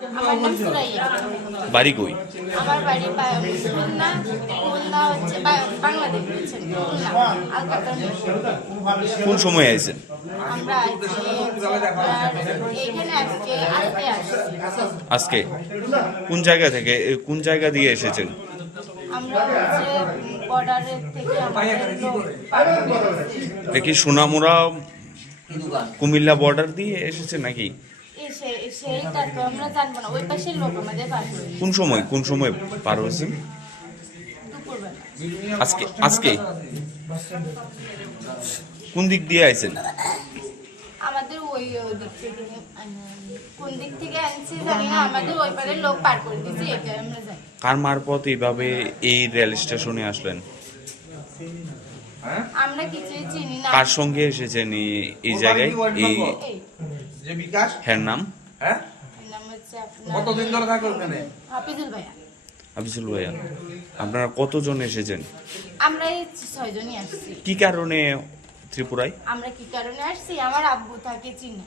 আমার নাম সুরাইয়া। বাড়ি কই? আমার বাড়ি খুলনা। খুলনা হচ্ছে বাংলাদেশ হচ্ছে খুলনা আলকাতরা। কোন সময় আইছেন? আমরা এখানে আজকে আসছি। আজকে কোন জায়গা থেকে কোন জায়গা দিয়ে এসেছেন? আমরা হচ্ছে বর্ডারের থেকে আমাদের লোক পার হয়েছে। এটা কি সোনামুড়া কুমিল্লা বর্ডার দিয়ে এসেছেন নাকি? সেইটা তো আমরা জানবো না, ওই পাশের লোক আমাদের পার হয়েছে। কোন সময় পার হয়েছেন? দুপুরবেলা। আজকে কোন দিক দিয়ে আইছেন? আমাদের ওই দিক থেকে কোন দিক থেকে আনছি জানি না, আমাদের ওই পারের লোক পার করে দিয়েছে, এটা আমরা জানি। কার মারফত এইভাবে এই রেল স্টেশনে আসলেন? আমরা কিছুই চিনি না। কার সঙ্গে এসেছেন এই জায়গায়? এই যে বিকাশ হ্যার নাম? হ্যাঁ এর নাম হচ্ছে আপনার কতদিন ধরে থাকে ওখানে? হাফিজুল ভাইয়া। আবিসুল ভাইয়া, আপনারা কতজন এসেছেন? আমরা এই 6 জনই আসছি। কি কারণে ত্রিপুরায়? আমরা কি কারণে আসছি, আমার আব্বু থাকে চিনি।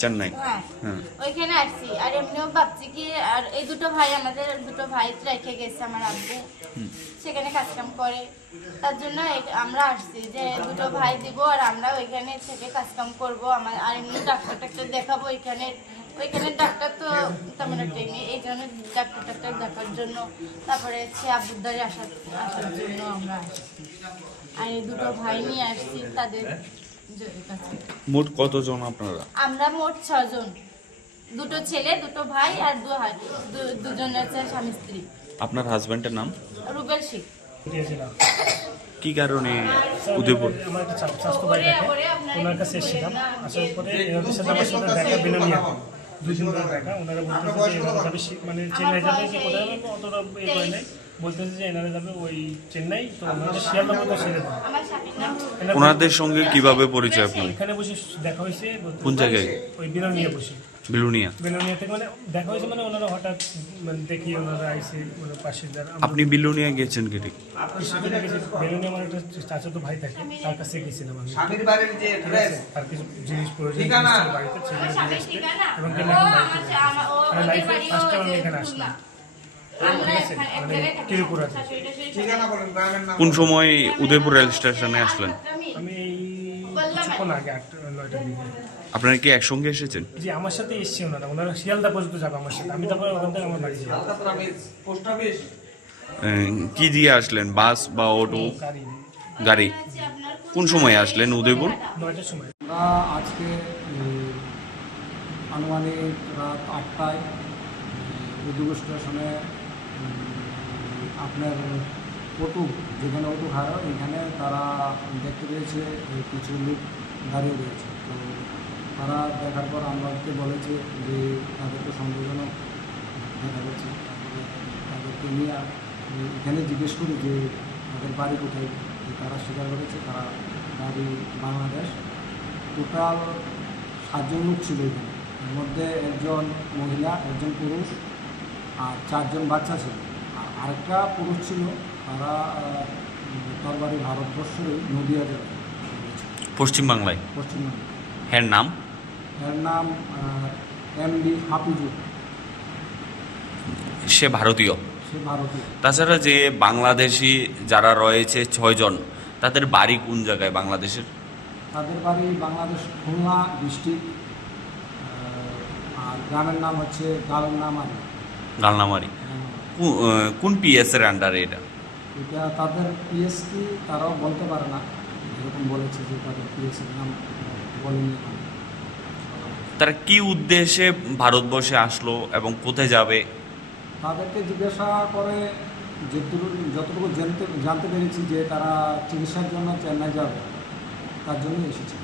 চেন্নাই। হ্যাঁ, হ্যাঁ। ওইখানে আসছি। আর এমনিও ভাবছি কি, আর এই দুটো ভাই আমাদের দুটো ভাই রেখে গেছে আমার আব্বু, সেখানে কাজকাম করে। তার জন্য আমরা আসছি যে দুটো ভাই দিব, আর আমরা ওইখানে থেকে কাজকাম করবো। আর এমনি ডাক্তার দেখাবো। ওইখানে ডাক্তার তো তেমন একটা নেই, এই জন্য ডাক্তার দেখার জন্য, তারপরে হচ্ছে আব্বুদ্দারে আসার জন্য আমরা আসছি। আর এই দুটো ভাই নিয়ে আসছি তাদের কাছে। মোট কতজন আপনারা? আমরা মোট 6 জন, দুটো ছেলে দুটো ভাই আর দুজন আছে স্বামী স্ত্রী। আপনার হাজবেন্ডের নাম? রুবেল শেখ। কি কারণে উদয়পুর? আমার একটা স্বাস্থ্য ভাই থাকে, ওনার কাছে এসেছিলাম। আসার পরে এনাদের সাথে আমার সাথে দেখা বিনানিয়া 2 দিন ধরে দেখা। ওনারা বলতেছে যে এনারা যাবে মানে চেন্নাই যাবে, যে কোথায় যাবে অতটা করে নেই। বলতেছে যে এনারা যাবে ওই চেন্নাই, তো ওনাদের শিয়ালদা মতো ছেড়ে দেবে। আমার স্বামীর নাম ওনাদের সঙ্গে কিভাবে পরিচয় আপনার? এখানে বসে দেখা হয়েছে। কোন জায়গায়? ওই বিনানিয়া বসে। বিলুনিয়া। বিনানিয়া থেকে মানে দেখা হয়েছে, মানে ওনারা হঠাৎ মানে দেখি ওনারা আইসে ওনার পাশে। আপনি বিলুনিয়া গেছেন কি? বেলুনে আমার একটা চাচাতো ভাই থাকে, তার কাছে গেছিলাম আমি। স্বামীর বাড়ির যে ড্রেস তার কিছু জিনিস প্রয়োজন ঠিকানা? ছিল বাড়িতে, সেগুলো দিয়ে স্বামীর আসতে। ঠিকানা এবং ও কেন এখন ওদের লাইফে বাড়িও ফার্স্ট টাইম আমি যে এখানে খুলনা। আসলাম। আমরা ঠিক আছে, এক মানে জায়গায় থাকি। ত্রিপুরাতে। শাশুড়ি টাশুড়ি ঠিকানা বলেন, গ্রামের নাম কোন সময় উদয়পুর রেল স্টেশনে আসলেন? আমি এই কিছুক্ষণ আগে 8-9টার দিকে। আপনারা কি একসঙ্গে এসেছেন? জি, আমার সাথে এসছে ওনারা শিয়ালদা পর্যন্ত যাবে আমার সাথে। আমি তারপরে ওখান থেকে আমার বাড়ি যাবো। আলকাতরা পোস্ট অফিস কি দিয়ে আসলেন? বাস বা অটো? গাড়ি গাড়ি। কোন সময় আসলেন উদয়পুর? 9টার সময়। আমরা আজকে আনুমানিক রাত 8টায় উদয়পুর স্টেশনে আপনার অটো, যেখানে অটো খারাপ, এখানে তারা দেখতে পেয়েছে কিছু লোক দাঁড়িয়ে রয়েছে। তো তারা দেখার পর আমাদেরকে বলেছে যে তাদেরকে সন্দেহজনক দেখা যাচ্ছে। তারপরে তাদেরকে নিয়ে এখানে জিজ্ঞেস করি যে তাদের বাড়ি কোথায়। তারা স্বীকার করেছে তারা বাড়ি বাংলাদেশ। টোটাল 7 জন লোক ছিল এখানে। এর মধ্যে একজন মহিলা, একজন পুরুষ আর 4 জন বাচ্চা ছিল। আর আরেকটা পুরুষ ছিল, তারা তার বাড়ি ভারতবর্ষের নদিয়া জেলা, পশ্চিমবাংলায়। পশ্চিমবঙ্গে। হ্যার নাম? এর নাম MD হাফিজুর। সে ভারতীয়। সে ভারতীয়। তাছাড়া যে বাংলাদেশি যারা রয়েছে 6 জন, তাদের বাড়ি কোন জায়গায় বাংলাদেশের? তাদের বাড়ি বাংলাদেশ খুলনা ডিস্ট্রিক্ট। আর গ্রামের নাম হচ্ছে গালনামারি। গালনামারি। কোন পিএস এর আন্ডারে এটা? এটা তাদের পিএসসি তারাও বলতে পারে না, যেরকম বলেছে যে তাদের পিএসসির নাম বলেনি। তারা কি উদ্দেশ্যে ভারতবর্ষে আসলো এবং কোথায় যাবে? তাদেরকে জিজ্ঞাসা করে যতটুকু জানতে পেরেছি যে তারা চিকিৎসার জন্য চেন্নাই যাবে, তার জন্যই এসেছে।